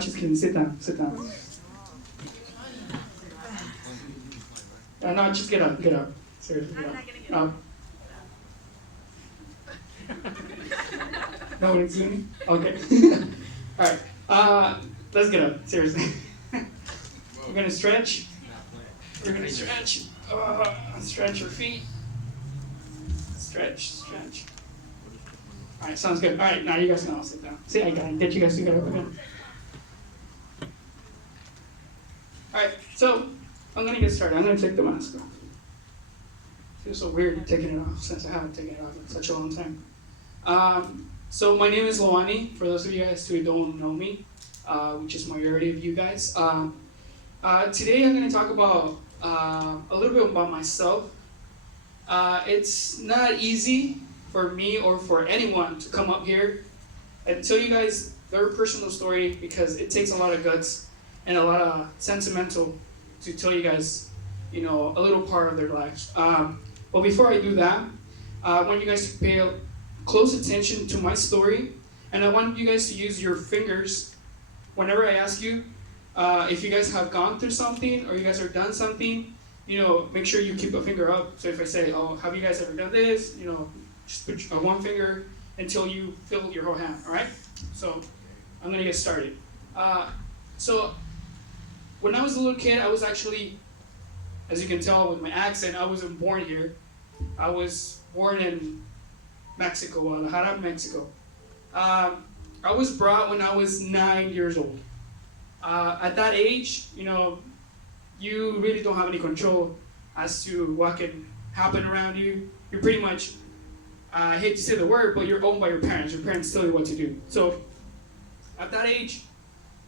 Just kidding. Sit down. Sit down. No, just get up. Get up. Seriously, get up. No. No one's Zooming? Okay. Alright. Let's get up. Seriously. We're going to stretch. We're going to stretch. Stretch your feet. Stretch. Alright, sounds good. Alright, now you guys can all sit down. See, I got it. Get you guys to get up again. Alright, so I'm going to get started. I'm going to take the mask off. It feels so weird taking it off since I haven't taken it off in such a long time. So my name is Loani, for those of you guys who don't know me, which is majority of you guys. Today I'm going to talk about a little bit about myself. It's not easy for me or for anyone to come up here and tell you guys their personal story because it takes a lot of guts and a lot of sentimental to tell you guys, a little part of their lives. But before I do that, I want you guys to pay close attention to my story, and I want you guys to use your fingers whenever I ask you if you guys have gone through something or you guys have done something. Make sure you keep a finger up. So if I say, "Oh, have you guys ever done this?" Just put one finger until you fill your whole hand. All right. So I'm gonna get started. So when I was a little kid, I was actually, as you can tell with my accent, I wasn't born here. I was born in Mexico, Guadalajara, Mexico. I was brought when I was 9 years old. At that age, you really don't have any control as to what can happen around you. You're pretty much, I hate to say the word, but you're owned by your parents. Your parents tell you what to do. So at that age,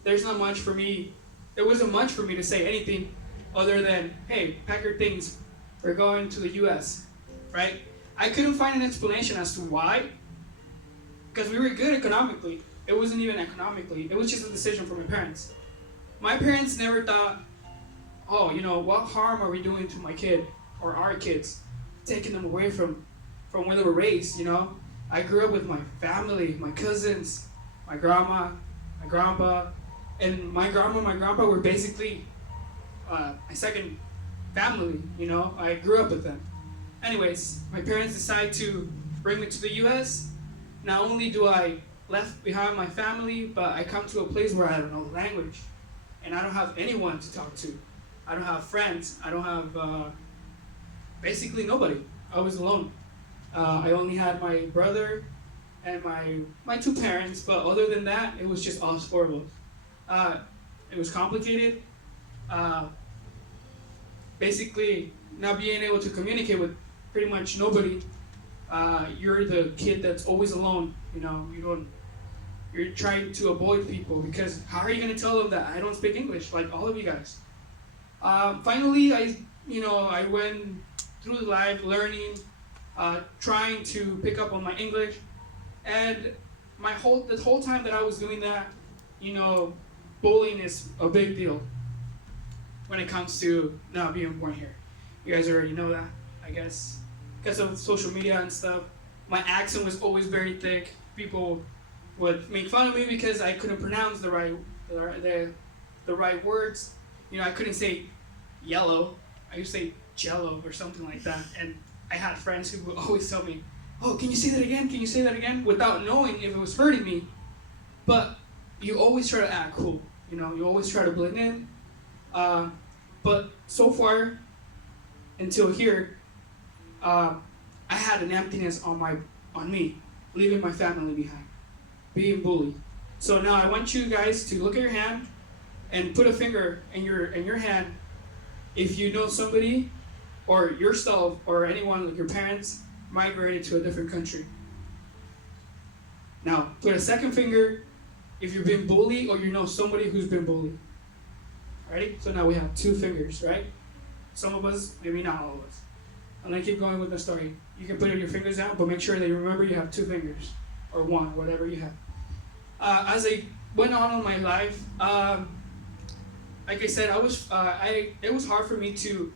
there's not much for me. There wasn't much for me to say anything other than, hey, pack your things. We're going to the U.S., right? I couldn't find an explanation as to why, because we were good economically. It wasn't even economically. It was just a decision from my parents. My parents never thought, oh, what harm are we doing to my kid or our kids, taking them away from where they were raised, I grew up with my family, my cousins, my grandma, my grandpa, and my grandma and my grandpa were basically my second family, I grew up with them. Anyways, my parents decided to bring me to the U.S. Not only do I left behind my family, but I come to a place where I don't know the language, and I don't have anyone to talk to. I don't have friends. I don't have basically nobody. I was alone. I only had my brother and my two parents, but other than that, it was just us four of us. It was complicated. Basically, not being able to communicate with pretty much nobody. You're the kid that's always alone. You're trying to avoid people because how are you going to tell them that I don't speak English like all of you guys? Finally, I went through life learning, trying to pick up on my English, and the whole time that I was doing that, bullying is a big deal when it comes to not being born here. You guys already know that, I guess, because of social media and stuff. My accent was always very thick. People would make fun of me because I couldn't pronounce the right words. I couldn't say yellow. I used to say jello or something like that. And I had friends who would always tell me, "Oh, can you say that again? Can you say that again?" Without knowing if it was hurting me. But you always try to act cool. You always try to blend in. But so far, until here, I had an emptiness on me, leaving my family behind, being bullied. So now I want you guys to look at your hand and put a finger in your hand if you know somebody or yourself or anyone like your parents migrated to a different country. Now put a second finger if you've been bullied or you know somebody who's been bullied. Alrighty? So now we have two fingers, right? Some of us, maybe not all of us. I'm going to keep going with the story. You can put your fingers out, but make sure that you remember you have two fingers, or one, whatever you have. As I went on in my life, like I said, it was hard for me to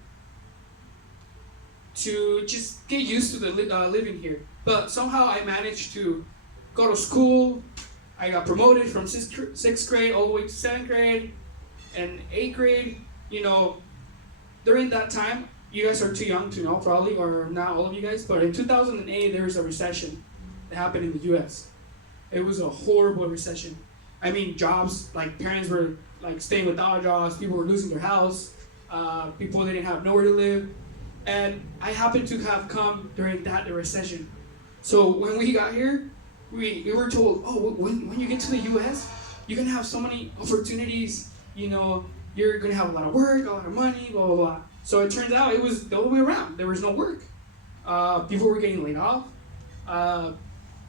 just get used to the living here. But somehow I managed to go to school, I got promoted from sixth grade all the way to seventh grade and eighth grade. You know, during that time, you guys are too young to know probably, or not all of you guys, but in 2008 there was a recession that happened in the U.S. It was a horrible recession. I mean, jobs, like parents were like staying without jobs, people were losing their house, people didn't have nowhere to live, and I happened to have come during that recession. So when we got here, we were told, oh, when you get to the U.S., you're gonna have so many opportunities. You know, you're gonna have a lot of work, a lot of money, blah blah blah. So it turns out it was the other way around. There was no work. People were getting laid off.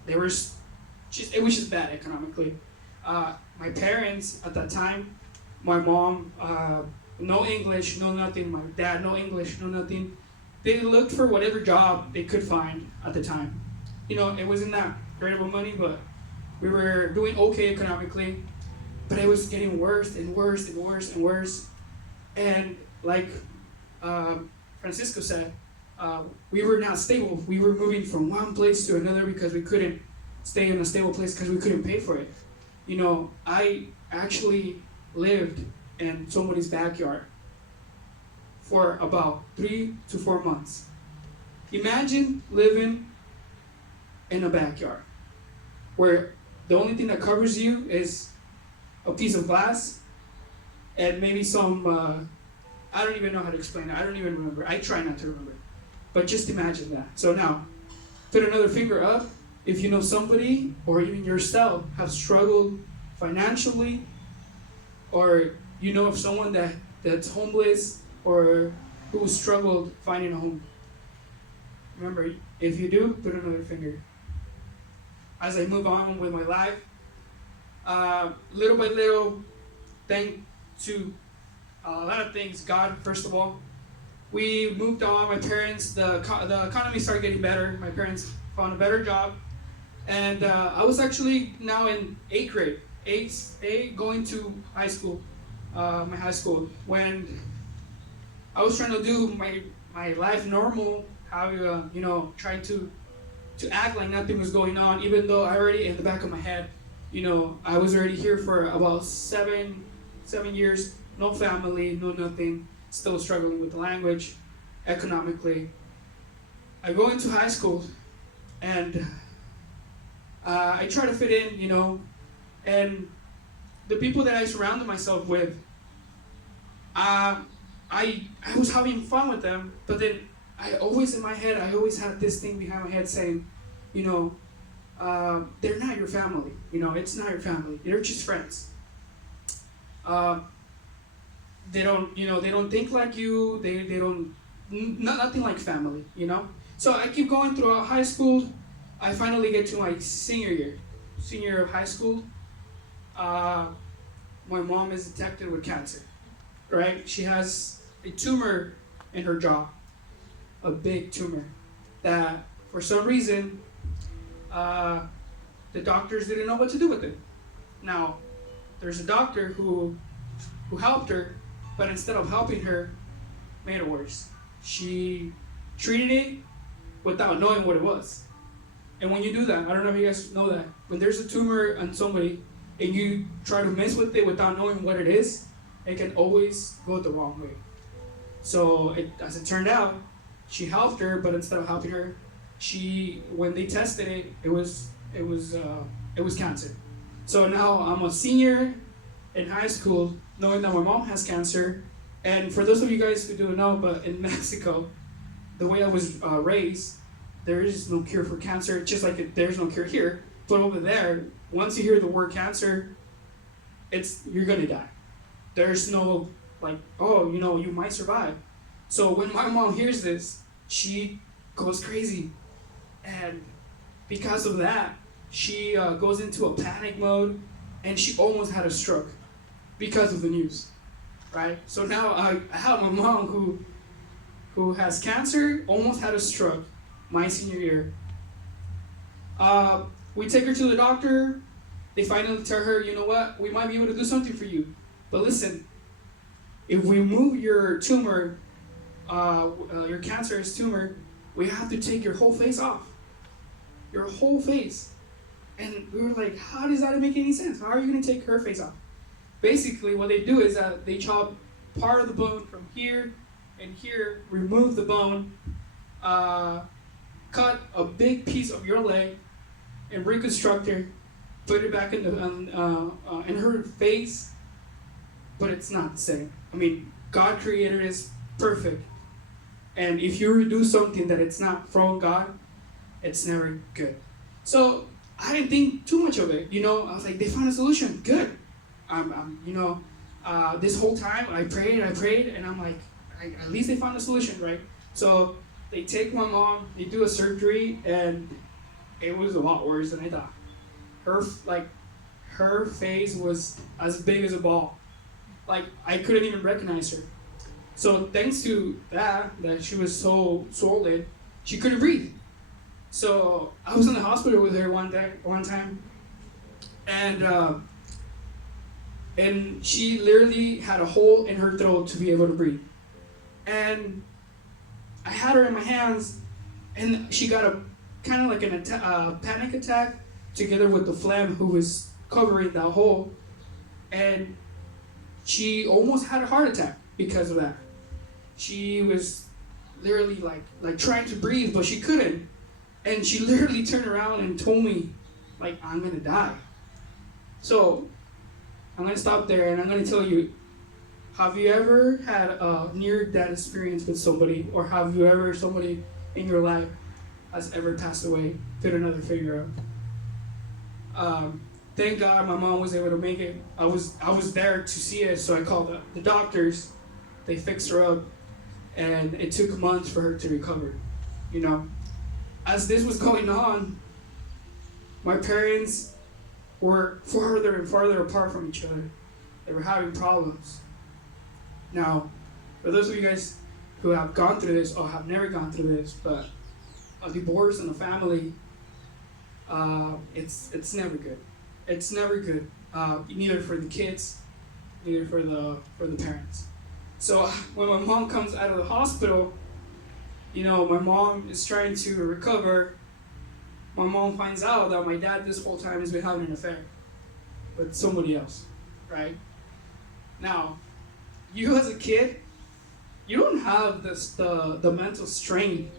It was just bad economically. My parents at that time, my mom, no English, no nothing. My dad, no English, no nothing. They looked for whatever job they could find at the time. You know, it wasn't that great of money, but we were doing okay economically. But it was getting worse and worse and worse and worse. And like Francisco said, we were not stable. We were moving from one place to another because we couldn't stay in a stable place because we couldn't pay for it. You know, I actually lived in somebody's backyard for about 3 to 4 months. Imagine living in a backyard where the only thing that covers you is a piece of glass and maybe some, I don't even know how to explain it. I don't even remember. I try not to remember. But just imagine that. So now, put another finger up. If you know somebody or even yourself have struggled financially, or you know of someone that's homeless or who struggled finding a home. Remember, if you do, put another finger. As I move on with my life, little by little, thanks to a lot of things, God, first of all, we moved on. My parents, the economy started getting better. My parents found a better job. And I was actually now in 8th grade, 8th, going to high school, my high school, when I was trying to do my life normal, how, you know, trying to act like nothing was going on, even though I already, in the back of my head, you know, I was already here for about seven years, no family, no nothing, still struggling with the language, economically. I go into high school, and I try to fit in, you know, and the people that I surrounded myself with, I was having fun with them, but then I always in my head, I always had this thing behind my head saying, you know, they're not your family, you know, it's not your family, they're just friends. They don't, you know, they don't think like you, they don't, nothing like family, you know. So I keep going throughout high school. I finally get to my senior year of high school. My mom is detected with cancer, right? She has a tumor in her jaw, a big tumor that for some reason the doctors didn't know what to do with it. Now, there's a doctor who helped her, but instead of helping her, made it worse. She treated it without knowing what it was. And when you do that, I don't know if you guys know that, when there's a tumor on somebody and you try to mess with it without knowing what it is, it can always go the wrong way. So as it turned out, she helped her, but instead of helping her, when they tested it, it was cancer. So now I'm a senior in high school, knowing that my mom has cancer. And for those of you guys who don't know, but in Mexico, the way I was raised, there is no cure for cancer, just like there's no cure here. But over there, once you hear the word cancer, you're gonna die. There's no like, oh, you know, you might survive. So when my mom hears this, she goes crazy. And because of that, she goes into a panic mode, and she almost had a stroke because of the news, right? So now I have my mom who has cancer, almost had a stroke my senior year. We take her to the doctor. They finally tell her, you know what, we might be able to do something for you. But listen, if we move your tumor, your cancerous tumor, we have to take your whole face off. Your whole face. And we were like, how does that make any sense? How are you going to take her face off? Basically, what they do is that they chop part of the bone from here and here, remove the bone, cut a big piece of your leg, and reconstruct her, put it back in her face, but it's not the same. I mean, God created us perfect. And if you do something that it's not from God, it's never good. So I didn't think too much of it. I was like, they found a solution. Good. This whole time I prayed, and I'm like, at least they found a solution, right? So they take my mom, they do a surgery, and it was a lot worse than I thought. Her face was as big as a ball. Like, I couldn't even recognize her. So thanks to that she was so swollen, she couldn't breathe. So I was in the hospital with her one time, and she literally had a hole in her throat to be able to breathe. And I had her in my hands, and she got a kind of like a panic attack together with the phlegm who was covering that hole, and she almost had a heart attack because of that. She was literally like trying to breathe, but she couldn't. And she literally turned around and told me, like, I'm gonna die. So I'm gonna stop there, and I'm gonna tell you, have you ever had a near-death experience with somebody, or have you ever, somebody in your life has ever passed away? Put another finger up. Thank God my mom was able to make it. I was there to see it, so I called the doctors. They fixed her up, and it took months for her to recover. As this was going on, my parents were farther and farther apart from each other. They were having problems. Now, for those of you guys who have gone through this or have never gone through this, but a divorce in a family, it's never good. It's never good, neither for the kids, neither for the parents. So when my mom comes out of the hospital, my mom is trying to recover. My mom finds out that my dad this whole time has been having an affair with somebody else, right? Now, you as a kid, you don't have the mental strength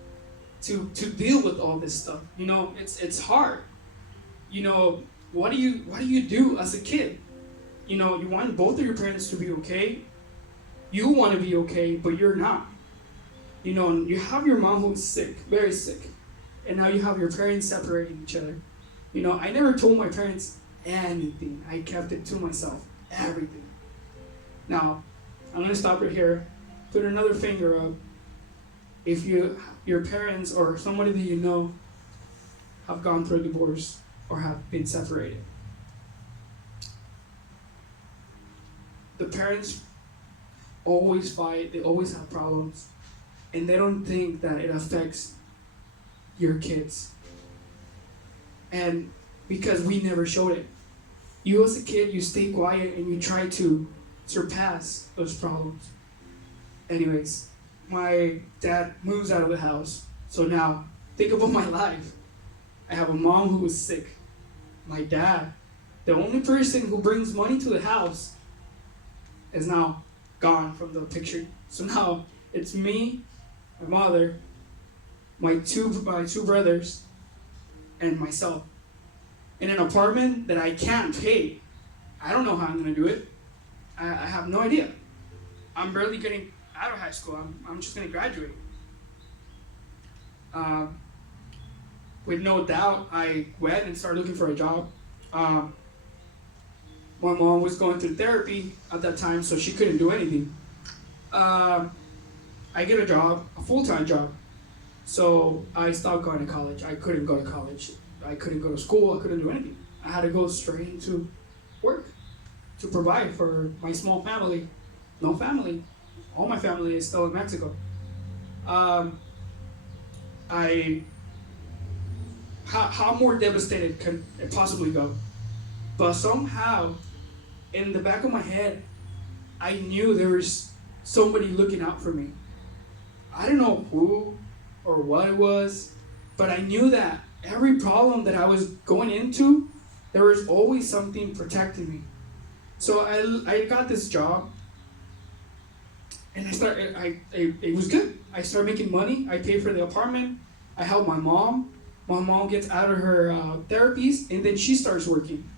to deal with all this stuff. It's hard. What do you do as a kid? You want both of your parents to be okay. You want to be okay, but you're not. You have your mom who's sick, very sick, and now you have your parents separating each other. I never told my parents anything. I kept it to myself, everything. Now, I'm going to stop right here, put another finger up. If your parents or somebody that you know have gone through a divorce or have been separated, the parents always fight, they always have problems, and they don't think that it affects your kids. And because we never showed it. You as a kid, you stay quiet and you try to surpass those problems. Anyways, my dad moves out of the house. So now, think about my life. I have a mom who is sick. My dad, the only person who brings money to the house, is now gone from the picture. So now it's me, my mother, my two brothers, and myself in an apartment that I can't pay. I don't know how I'm gonna do it. I have no idea. I'm barely getting out of high school. I'm just gonna graduate. With no doubt, I went and started looking for a job. My mom was going through therapy at that time, so she couldn't do anything. I get a job, a full-time job. So I stopped going to college. I couldn't go to college. I couldn't go to school. I couldn't do anything. I had to go straight into work to provide for my small family. No family. All my family is still in Mexico. How more devastated can it possibly go? But somehow, in the back of my head, I knew there was somebody looking out for me. I don't know who or what it was, but I knew that every problem that I was going into, there was always something protecting me. So I got this job, and it was good. I started making money. I paid for the apartment. I helped my mom. My mom gets out of her therapies, and then she starts working.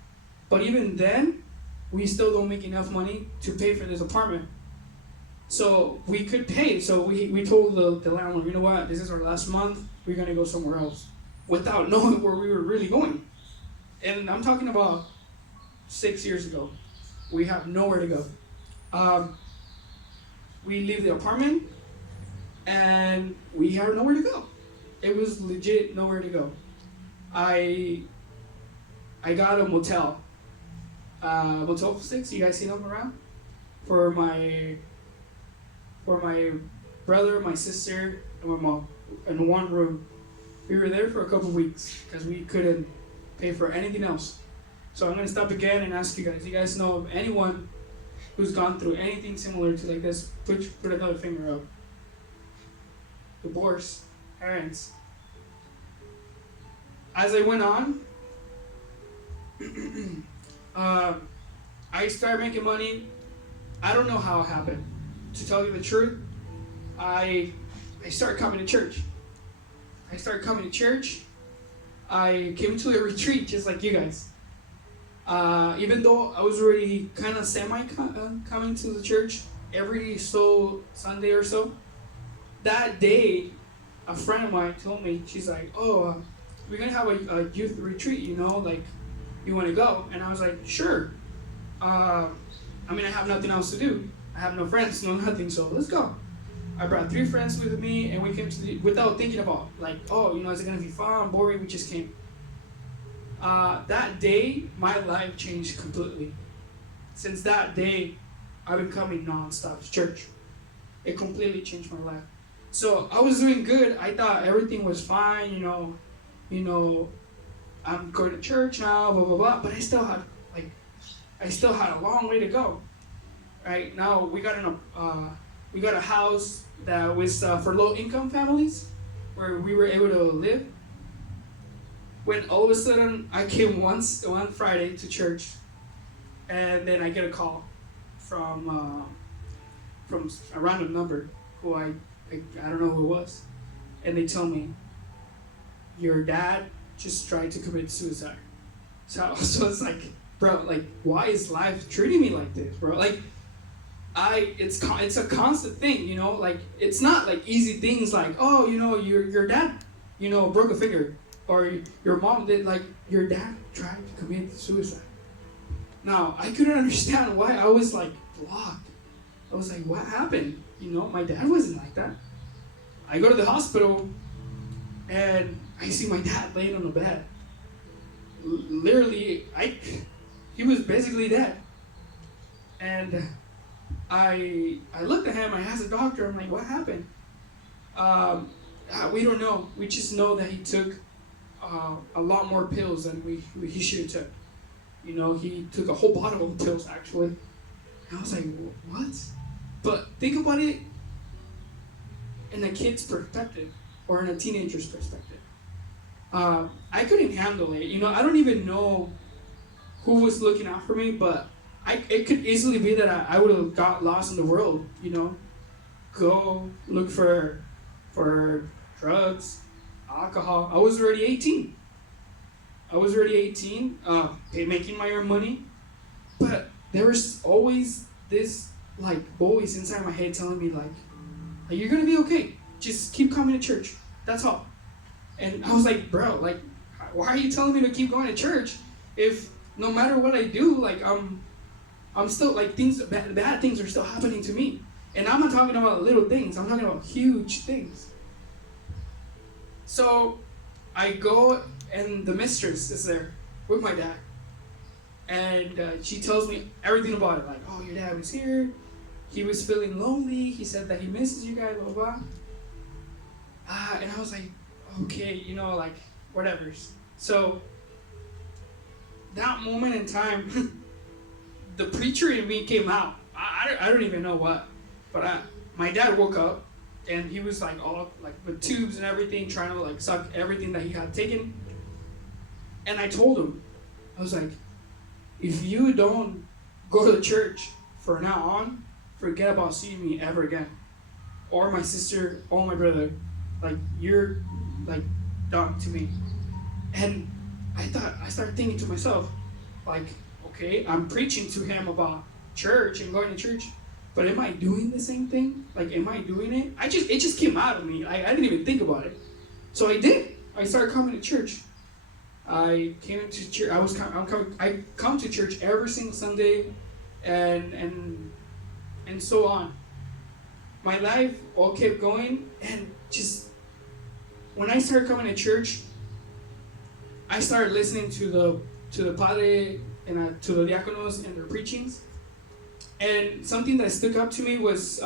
But even then, we still don't make enough money to pay for this apartment. So we could pay. So we told the landlord, you know what, this is our last month. We're going to go somewhere else, without knowing where we were really going. And I'm talking about 6 years ago. We have nowhere to go. We leave the apartment, and we have nowhere to go. It was legit nowhere to go. I got a motel. Motel 6, you guys see them around? For my brother, my sister, and my mom, in one room. We were there for a couple weeks because we couldn't pay for anything else. So I'm going to stop again and ask you guys know of anyone who's gone through anything similar to like this? Put another finger up. Divorce, parents. As I went on, I started making money. I don't know how it happened. To tell you the truth, I started coming to church. I came to a retreat just like you guys. Even though I was already kind of coming to the church every Sunday or so, that day, a friend of mine told me, she's like, oh, we're going to have a youth retreat, like, you want to go? And I was like, sure. I have nothing else to do. I have no friends, no nothing, so let's go. I brought 3 friends with me, and we came without thinking about, like, is it going to be fun, boring? We just came. That day, my life changed completely. Since that day, I've been coming nonstop to church. It completely changed my life. So I was doing good. I thought everything was fine, I'm going to church now, blah, blah, blah. But I still had a long way to go. Right now, we got a house that was for low-income families, where we were able to live. When all of a sudden I came one Friday to church, and then I get a call from a random number who I don't know who it was, and they tell me, your dad just tried to commit suicide. So it's like, bro, like, why is life treating me like this, bro? Like, it's a constant thing, like, it's not like easy things like, oh, your dad, broke a finger, or your mom did, like, your dad tried to commit suicide. Now, I couldn't understand why I was like blocked. I was like, what happened? My dad wasn't like that. I go to the hospital, and I see my dad laying on the bed. Literally, he was basically dead. And I looked at him, I asked the doctor, I'm like, what happened? We don't know. We just know that he took a lot more pills than he should have took. He took a whole bottle of pills, actually. And I was like, what? But think about it in a kid's perspective, or in a teenager's perspective. I couldn't handle it. I don't even know who was looking out for me, but it could easily be that I would have got lost in the world, go look for drugs, alcohol. I was already 18. Making my own money, but there was always this like voice inside my head telling me like, you're gonna be okay. Just keep coming to church. That's all. And I was like, bro, like, why are you telling me to keep going to church if no matter what I do, like, I'm still, like, bad things are still happening to me. And I'm not talking about little things. I'm talking about huge things. So I go, and the mistress is there with my dad. And she tells me everything about it. Like, oh, your dad was here. He was feeling lonely. He said that he misses you guys, blah, blah, blah. And I was like, okay, like, whatever. So that moment in time, the preacher in me came out. I don't even know what. But my dad woke up, and he was like all like with tubes and everything, trying to like suck everything that he had taken. And I told him, I was like, if you don't go to church from now on, forget about seeing me ever again. Or my sister, or my brother. Like, you're like done to me. And I started thinking to myself, like, okay, I'm preaching to him about church and going to church, but am I doing the same thing? Like, am I doing it? It just came out of me. I didn't even think about it. So I did. I started coming to church. I came to church. I come to church every single Sunday, and so on. My life all kept going, and just when I started coming to church, I started listening to the padre and to the diaconos and their preachings. And something that stuck up to me was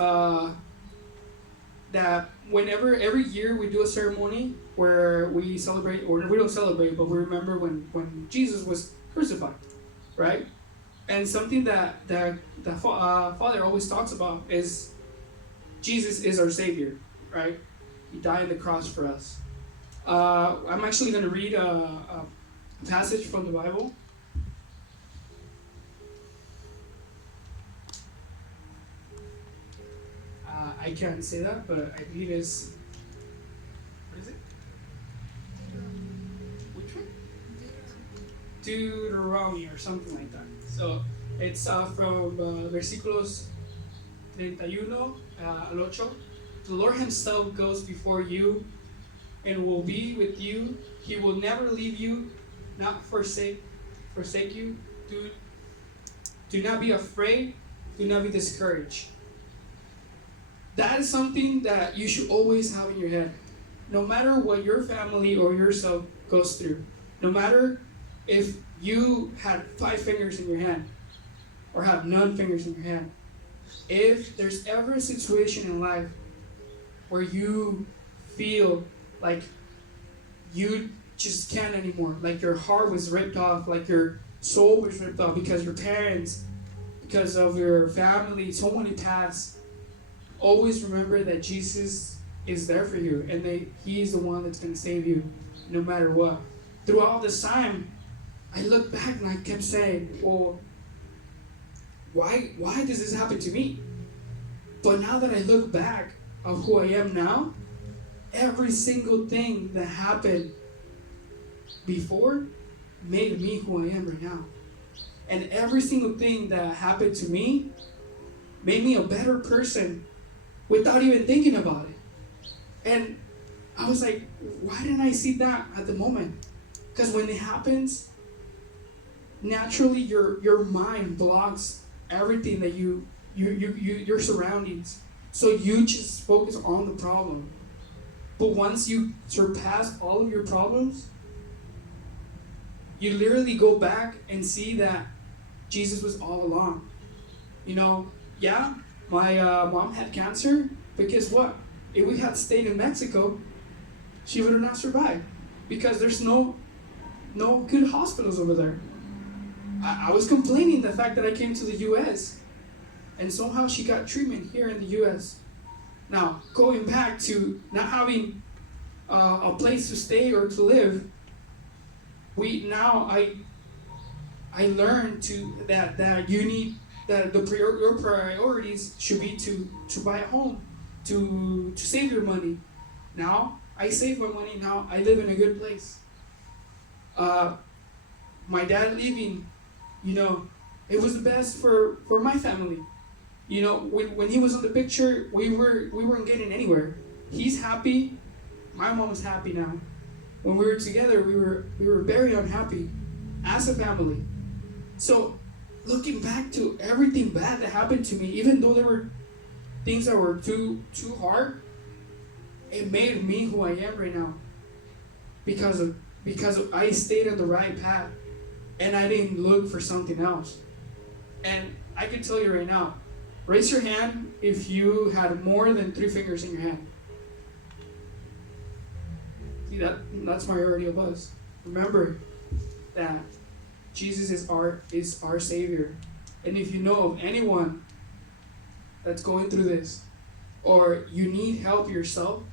that every year we do a ceremony where we celebrate, or we don't celebrate, but we remember when Jesus was crucified, right? And something that Father always talks about is Jesus is our Savior, right? He died on the cross for us. I'm actually going to read a passage from the Bible. I can't say that, but I believe it's, what is it? Which one? Deuteronomy or something like that. So it's from versículos 31 al 8. The Lord himself goes before you and will be with you. He will never leave you, not forsake you. Do not be afraid. Do not be discouraged. That is something that you should always have in your head. No matter what your family or yourself goes through, no matter if you had 5 fingers in your hand or have none fingers in your hand, if there's ever a situation in life where you feel like you just can't anymore, like your heart was ripped off, like your soul was ripped off because your parents, because of your family, so many paths, always remember that Jesus is there for you, and He's the one that's going to save you no matter what. Throughout this time, I look back and I kept saying, well, why does this happen to me? But now that I look back of who I am now, every single thing that happened before made me who I am right now. And every single thing that happened to me made me a better person without even thinking about it. And I was like, why didn't I see that at the moment? Because when it happens, naturally your mind blocks everything that your surroundings. So you just focus on the problem. But once you surpass all of your problems, you literally go back and see that Jesus was all along. You know, yeah, my mom had cancer, but guess what? If we had stayed in Mexico, she would have not survived because there's no good hospitals over there. I was complaining the fact that I came to the U.S. and somehow she got treatment here in the U.S. Now, going back to not having a place to stay or to live, I learned that you need that your priorities should be to buy a home, to save your money. Now I save my money. Now I live in a good place. My dad leaving, it was the best for my family. When he was in the picture, we weren't getting anywhere. He's happy. My mom was happy now. When we were together, we were very unhappy as a family. So, looking back to everything bad that happened to me, even though there were things that were too hard, it made me who I am right now. Because I stayed on the right path, and I didn't look for something else. And I can tell you right now, raise your hand if you had more than 3 fingers in your hand. See, that's majority of us. Remember that Jesus is our Savior. And if you know of anyone that's going through this, or you need help yourself,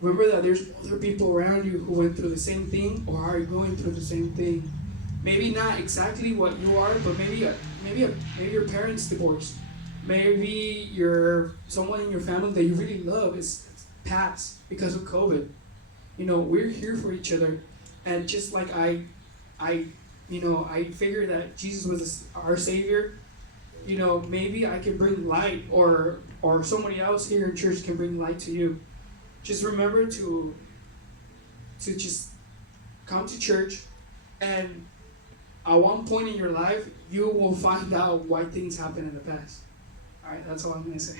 Remember that there's other people around you who went through the same thing or are going through the same thing. Maybe not exactly what you are, but maybe your parents divorced. Maybe someone in your family that you really love is passed because of COVID. We're here for each other, and just like I I figured that Jesus was our savior. Maybe I can bring light, or somebody else here in church can bring light to you. Just remember to just come to church, and at one point in your life, you will find out why things happened in the past. All right, that's all I'm gonna say.